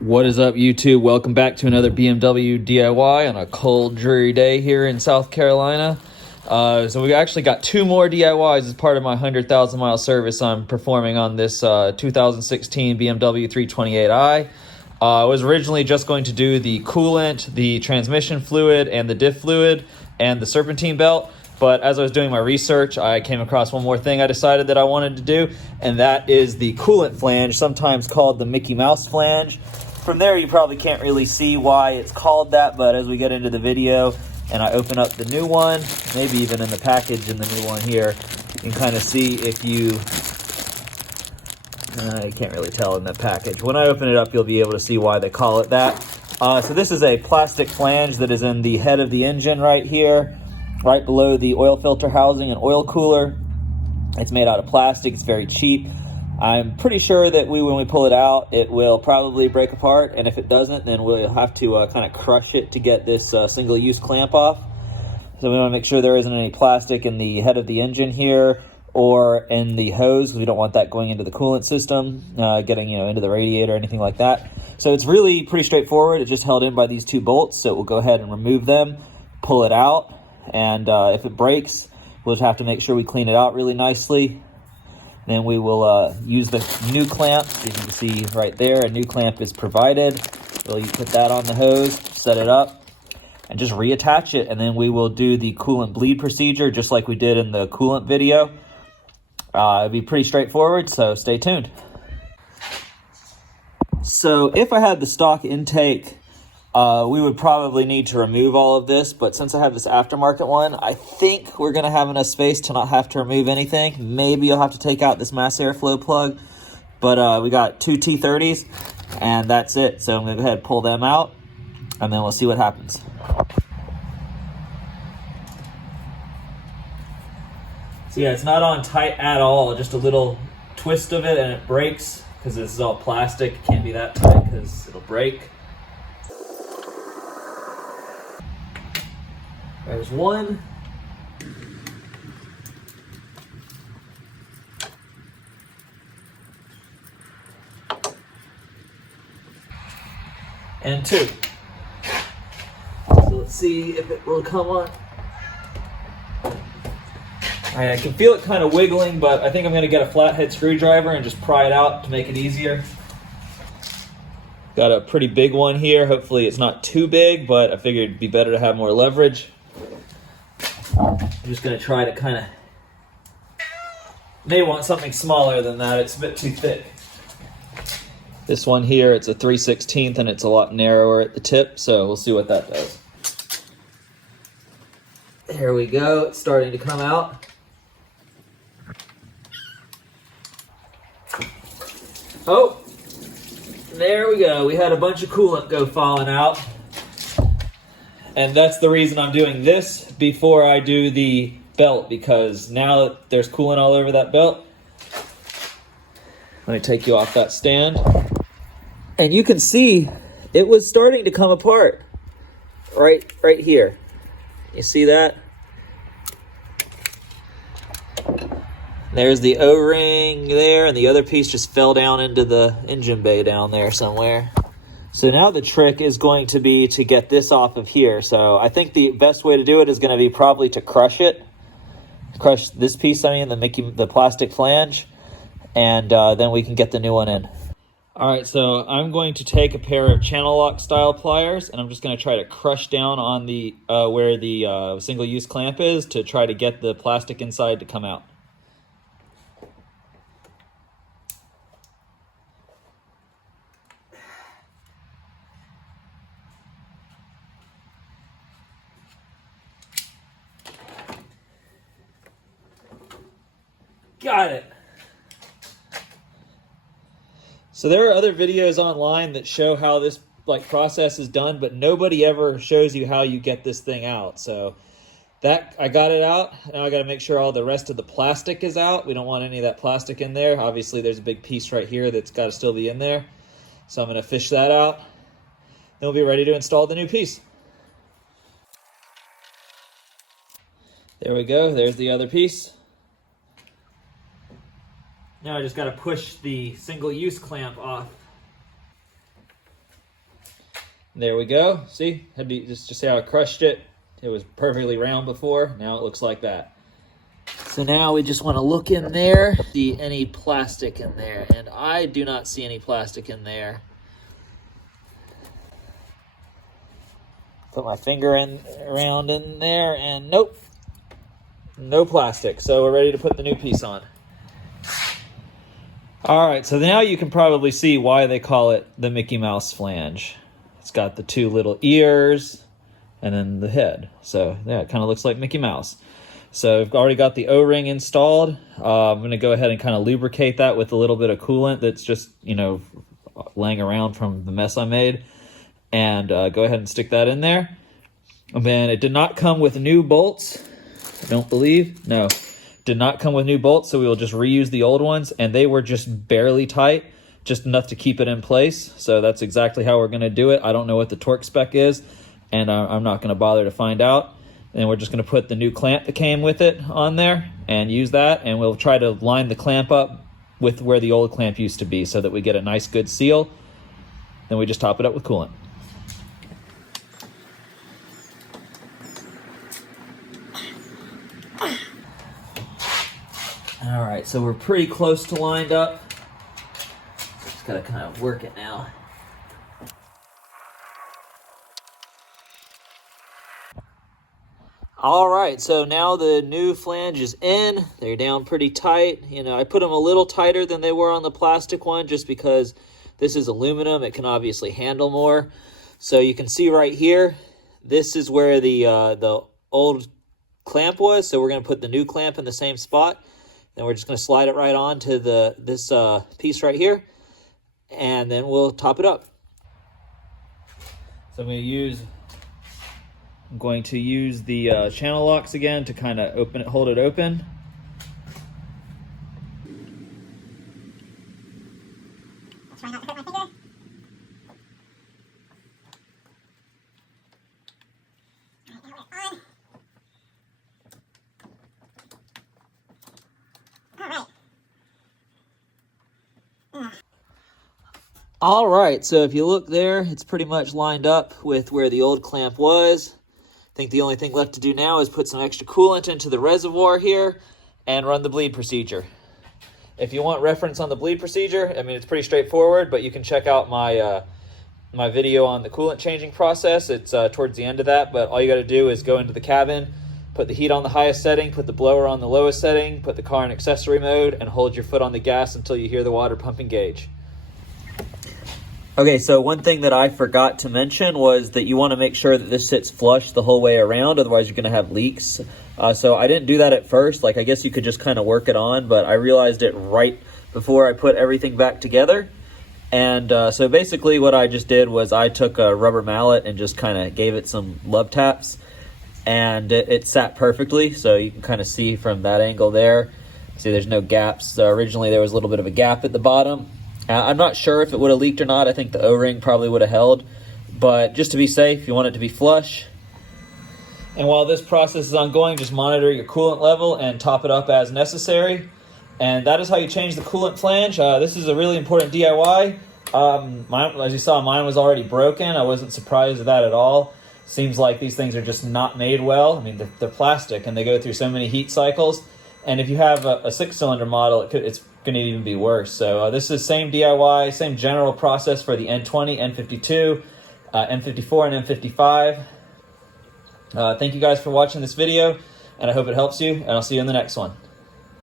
What is up, YouTube? Welcome back to another BMW DIY on a cold, dreary day here in South Carolina. So we actually got two more DIYs as part of my 100,000 mile service I'm performing on this 2016 BMW 328i. I was originally just going to do the coolant, the transmission fluid, and the diff fluid, and the serpentine belt. But as I was doing my research, I came across one more thing I decided that I wanted to do, and that is the coolant flange, sometimes called the Mickey Mouse flange. From there, you probably can't really see why it's called that, but as we get into the video and I open up the new one, maybe even in the package in the new one here, you can kind of see if you can't really tell in the package. When I open it up, you'll be able to see why they call it that. So this is a plastic flange that is in the head of the engine right here, right below the oil filter housing and oil cooler. It's made out of plastic. It's very cheap. I'm pretty sure that when we pull it out, it will probably break apart, and if it doesn't, then we'll have to kind of crush it to get this single-use clamp off. So we want to make sure there isn't any plastic in the head of the engine here or in the hose, because we don't want that going into the coolant system, getting into the radiator or anything like that. So it's really pretty straightforward. It's just held in by these two bolts, so we'll go ahead and remove them, pull it out, and if it breaks, we'll just have to make sure we clean it out really nicely. Then we will use the new clamp. As you can see right there, a new clamp is provided. We'll put that on the hose, set it up, and just reattach it. And then we will do the coolant bleed procedure just like we did in the coolant video. It'll be pretty straightforward, so stay tuned. So if I had the stock intake, we would probably need to remove all of this, but since I have this aftermarket one, I think we're going to have enough space to not have to remove anything. Maybe you'll have to take out this mass airflow plug, but we got two T30s, and that's it. So I'm going to go ahead and pull them out, and then we'll see what happens. So yeah, it's not on tight at all, just a little twist of it, and it breaks, because this is all plastic. It can't be that tight, because it'll break. There's one. And two. So let's see if it will come on. All right, I can feel it kind of wiggling, but I think I'm going to get a flathead screwdriver and just pry it out to make it easier. Got a pretty big one here. Hopefully it's not too big, but I figured it'd be better to have more leverage. I'm just going to try to kind of, may want something smaller than that. It's a bit too thick. This one here, it's a 3/16 and it's a lot narrower at the tip, so we'll see what that does. There we go. It's starting to come out. Oh, there we go. We had a bunch of coolant go falling out. And that's the reason I'm doing this before I do the belt, because now that there's coolant all over that belt. Let me take you off that stand. And you can see it was starting to come apart right here. You see that? There's the O-ring there, and the other piece just fell down into the engine bay down there somewhere. So now the trick is going to be to get this off of here. So I think the best way to do it is going to be probably to crush it. Crush this piece, the plastic flange, and then we can get the new one in. All right, so I'm going to take a pair of channel lock style pliers, and I'm just going to try to crush down on the where the single-use clamp is to try to get the plastic inside to come out. Got it. So there are other videos online that show how this process is done, but nobody ever shows you how you get this thing out. So that I got it out. Now I got to make sure all the rest of the plastic is out. We don't want any of that plastic in there. Obviously there's a big piece right here that's got to still be in there. So I'm going to fish that out. Then we'll be ready to install the new piece. There we go. There's the other piece. Now I just got to push the single-use clamp off. There we go. See, just see how I crushed it. It was perfectly round before. Now it looks like that. So now we just want to look in there, see any plastic in there, and I do not see any plastic in there. Put my finger around in there, and nope, no plastic. So we're ready to put the new piece on. All right, so now you can probably see why they call it the Mickey Mouse flange. It's got the two little ears and then the head. So yeah, it kind of looks like Mickey Mouse. So I've already got the O-ring installed. I'm going to go ahead and kind of lubricate that with a little bit of coolant that's just, you know, laying around from the mess I made. And go ahead and stick that in there. And then it did not come with new bolts, I don't believe. No, did not come with new bolts, so we will just reuse the old ones. And they were just barely tight, just enough to keep it in place. So that's exactly how we're going to do it. I don't know what the torque spec is, and I'm not going to bother to find out. And we're just going to put the new clamp that came with it on there and use that. And we'll try to line the clamp up with where the old clamp used to be so that we get a nice good seal. Then we just top it up with coolant. All right, so we're pretty close to lined up. Just got to kind of work it now. All right, so now the new flange is in. They're down pretty tight. You know, I put them a little tighter than they were on the plastic one just because this is aluminum. It can obviously handle more. So you can see right here, this is where the old clamp was. So we're going to put the new clamp in the same spot. Then we're just going to slide it right on to this piece right here. And then we'll top it up. So I'm going to use the channel locks again to kind of hold it open. Try not to hurt my finger. All right, so if you look there, it's pretty much lined up with where the old clamp was. I think the only thing left to do now is put some extra coolant into the reservoir here and run the bleed procedure. If you want reference on the bleed procedure, I mean, it's pretty straightforward, but you can check out my my video on the coolant changing process. It's towards the end of that, but all you got to do is go into the cabin, put the heat on the highest setting, put the blower on the lowest setting, put the car in accessory mode, and hold your foot on the gas until you hear the water pumping gauge. Okay, so one thing that I forgot to mention was that you want to make sure that this sits flush the whole way around, otherwise you're going to have leaks. So I didn't do that at first. Like, I guess you could just kind of work it on, but I realized it right before I put everything back together. And so basically what I just did was I took a rubber mallet and just kind of gave it some love taps, and it sat perfectly. So you can kind of see from that angle there. See, there's no gaps. So originally there was a little bit of a gap at the bottom. I'm not sure if it would have leaked or not. I think the O-ring probably would have held, but just to be safe, you want it to be flush. And while this process is ongoing, just monitor your coolant level and top it up as necessary. And that is how you change the coolant flange. This is a really important DIY. As you saw, mine was already broken. I wasn't surprised at that at all. Seems like these things are just not made well. I mean, they're plastic and they go through so many heat cycles. And if you have a 6-cylinder model, it's going to even be worse. So this is same DIY, same general process for the N20, N52, N54, and N55. Thank you guys for watching this video, and I hope it helps you, and I'll see you in the next one.